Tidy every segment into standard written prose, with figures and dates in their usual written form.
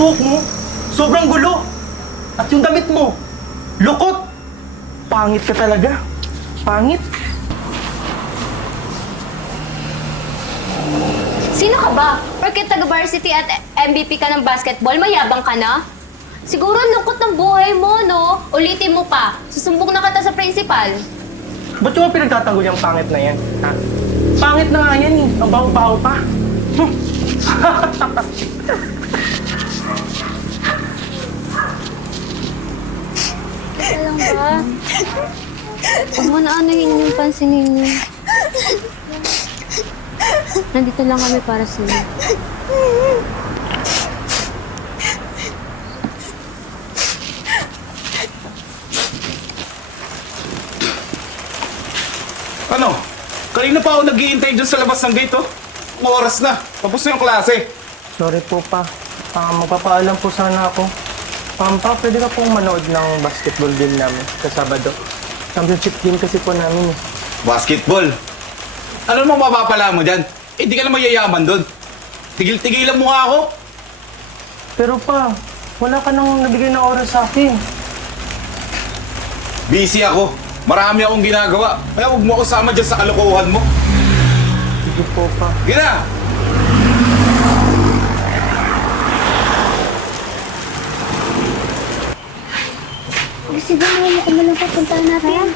buhok mo, sobrang gulo. At yung damit mo, lukot. Pangit ka talaga. Pangit. Sino ka ba? Porket taga-varsity at MVP ka ng basketball, mayabang ka na? Siguro ang lungkot ng buhay mo, no? Ulitin mo pa. Susumbong na kita sa principal. Ba't yung pinagtatanggol yung pangit na yan? Ha? Pangit na nga yan eh. Ang baho-baho pa. Alam ba? Huwag mo na ano yun yung pansinin niyo. Nandito lang kami para sa iyo. Ano? Kanina pa ako nag-iintay dyan sa labas ng gate, oh. Oras na. Tapos na yung klase. Sorry po pa. Magpapaalam po sana ako. Pa, pwede ka pong manood ng basketball game namin sa Sabado. Championship game kasi po namin eh. Basketball. Ano naman mapapala mo dyan? Eh, di ka na mayayaman doon. Tigil-tigilan mo nga ako. Pero pa, wala ka nang nabigay na oras sa akin. Busy ako. Marami akong ginagawa. Kaya huwag mo ako sama dyan sa kalokohan mo. Sige po pa. Sige na! Sige, mo ko malang papuntahan natin.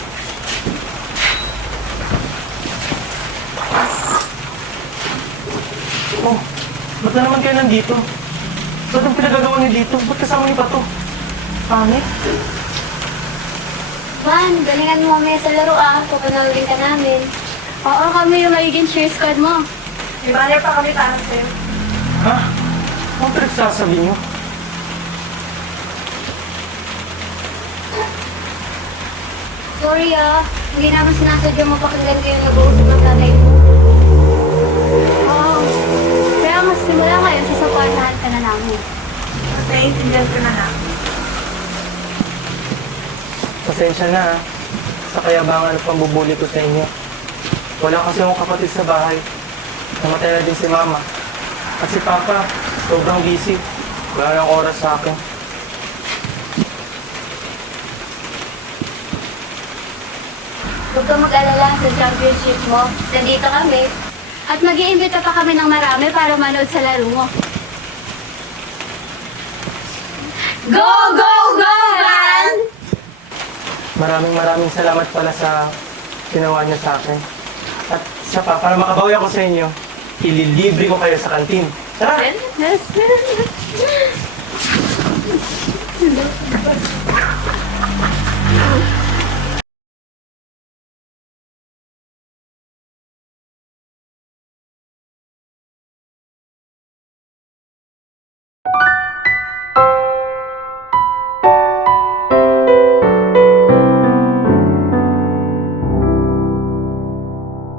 Oh, ba't na naman kayo nandito? Ba't ang pinagagawa niyo dito? Ba't kasama niyo pa to? Pangit. Van, galingan mo mamaya sa laro Papanawin ka namin. Oo, kami yung magiging cheer squad mo. May banner pa kami para sa'yo. Ha? Ano pinagsasabi niyo? Sorry hindi naman sinasadya mapakinggan kayo nag-uusap ng tatay mo. Oo. Kaya mas simula kayo, sasapahan ka na namin. Mas naiintindihan ko na namin. Pasensya na ha. Sa kayabangan at pambubuli ko sa inyo. Wala kasi akong kapatid sa bahay. Namatay na din si Mama. At si Papa, sobrang busy. Wala nang oras sa akin. Huwag kang mag-alala sa championship mo. Nandito kami. At mag-iimbita pa kami ng marami para manood sa laro mo. Go, go, go, Van! Maraming salamat pala sa ginawa niyo sa akin. At isa pa, para makabawi ako sa inyo, ililibre ko kayo sa kantin. Tara! Yes.